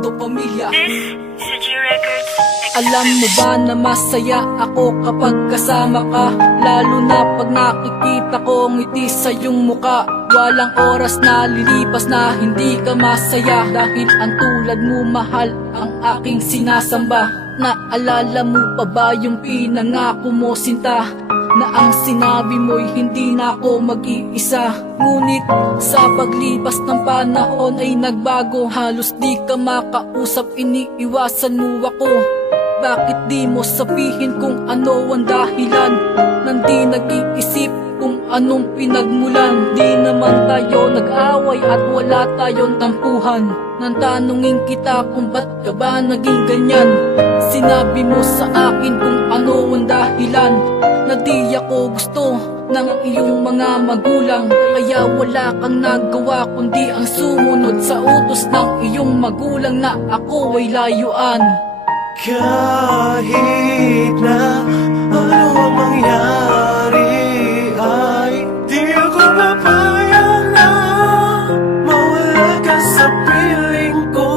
Mundo Pamilya. This is G Records. Alam mo ba na masaya ako kapag kasama ka? Lalo na pag nakikita ko ngiti sa iyong muka. Walang oras na lilipas na hindi ka masaya, dahil ang tulad mo mahal ang aking sinasamba. Naalala mo pa ba yung pinangako mo, sinta? Na ang sinabi mo'y hindi na ako mag-iisa. Ngunit sa paglipas ng panahon ay nagbago. Halos di ka makausap, iniiwasan mo ako. Bakit di mo sabihin kung ano ang dahilan? Nandi nag-iisip kung anong pinagmulan. Di naman tayo nag-away at wala tayong tampuhan. Nang tanungin kita kung ba't ka ba naging ganyan, sinabi mo sa akin kung ano ang dahilan. Na di ako gusto ng iyong mga magulang, kaya wala kang nagawa kundi ang sumunod sa utos ng iyong magulang na ako ay layuan. Kahit na ano ang mangyari ay di ako papayag na mawala ka sa piling ko.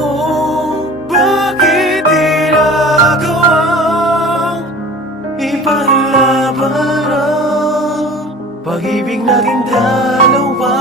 Bakit di nagawang ipaglaban ang pag-ibig natin dalawa?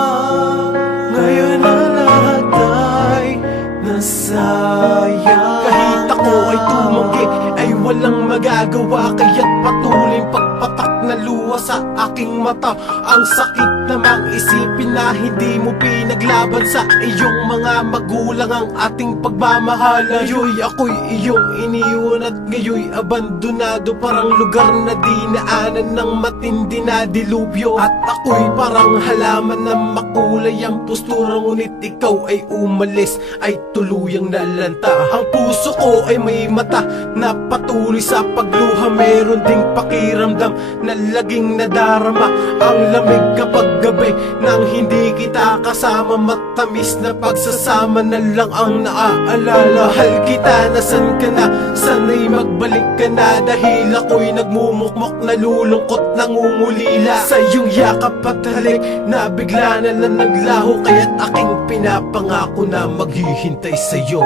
Ngayon na lahat ay nasayang. Kahit ako ay tumanggi ay walang magagawa, kaya't patuloy pagpatak na luha sa aking mata. Ang sakit namang isipin na hindi mo pinaglaban sa iyong mga magulang ang ating pagmamahal. Ngayon ako'y iyong iniwan at ngayon abandonado, parang lugar na dinaanan ng matindi na dilubyo. At ako'y parang halaman na makulay ang postura, ngunit ikaw ay umalis, ay tuluyang nalanta. Ang puso ko ay may mata na patuloy sa pagluha, meron ding pakiramdam na laging nadarama ang lamig kapag gabi nang hindi kita kasama. Matamis na pagsasama na lang ang naaalala. Mahal kita, nasan ka na? Sana'y magbalik ka na, dahil ako'y nagmumukmok, nalulungkot, nangungulila sa iyong yakap at halik na bigla na lang naglaho. Kaya't aking pinapangako na maghihintay sa'yo.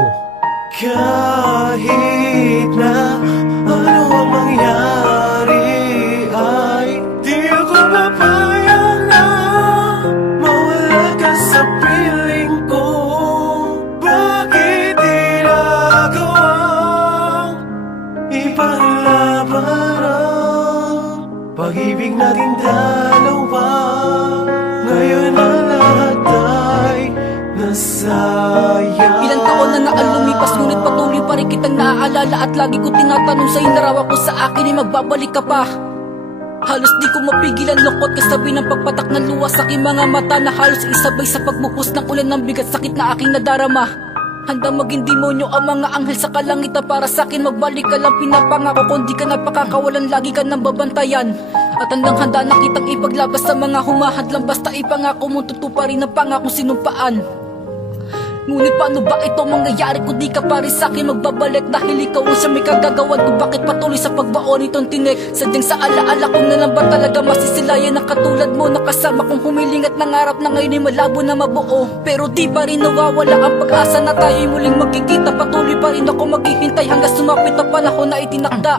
Kahit na ano ang mangyari ay di ako papayag na mawala ka sa piling ko. Bakit di nagawang ipaglaban ang pag-ibig natin dalawa? Ngayon na lahat ay nasayang. Ilang taon na lumipas, ngunit patuloy pa rin kitang naaalala. At lagi ko tinatanong sa'yo, narawa ko sa akin ay magbabalik ka pa. Halos di ko mapigilan lungkot kasabi ng pagpatak ng luha sa aking mga mata, na halos isabay sa pagbuhos ng ulan ng bigat sakit na aking nadarama. Handa maging demonyo ang mga anghel sa kalangitan para sa akin magbalik ka lang, pinapangako. Kung di ka napakakawalan, lagi ka nang babantayan. At handang handa na kitang ipaglabas sa mga humahadlang, basta ipangako mo tutuparin ang pangakong sinumpaan. Ngunit paano ba ito mangyayari kung di ka pa rin sa'kin magbabalik? Dahil ikaw ang siya may kagagawan ko, bakit patuloy sa pagbaon itong tinik? Sadyang sa alaala ko na lang ba talaga masisilayan na katulad mo, nakasama kong humiling at nangarap na ngayon ay malabo na mabuo. Pero di pa rin nawawala ang pag-asa na tayo'y muling magkikita. Patuloy pa rin ako maghihintay hanggang sumapit ang panahon na itinakda,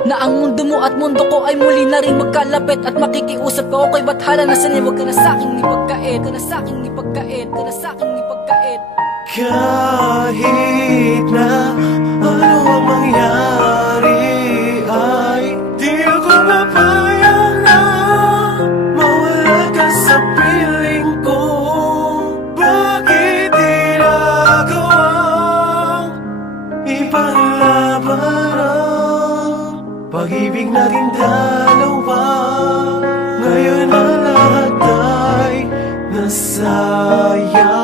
na ang mundo mo at mundo ko ay muli na rin magkalapit. At makikiusap ako kay bathala na sanay, wag ka na sa'king ipagkait, ka na sa'king ipagkait, ka na sa'king ipagkait. Kahit na ano ang mangyari ay di ako papayag na mawala ka sa piling ko. Bakit di nagawang ipaglaban ang pag-ibig natin dalawa? Ngayon na lahat ay nasayang.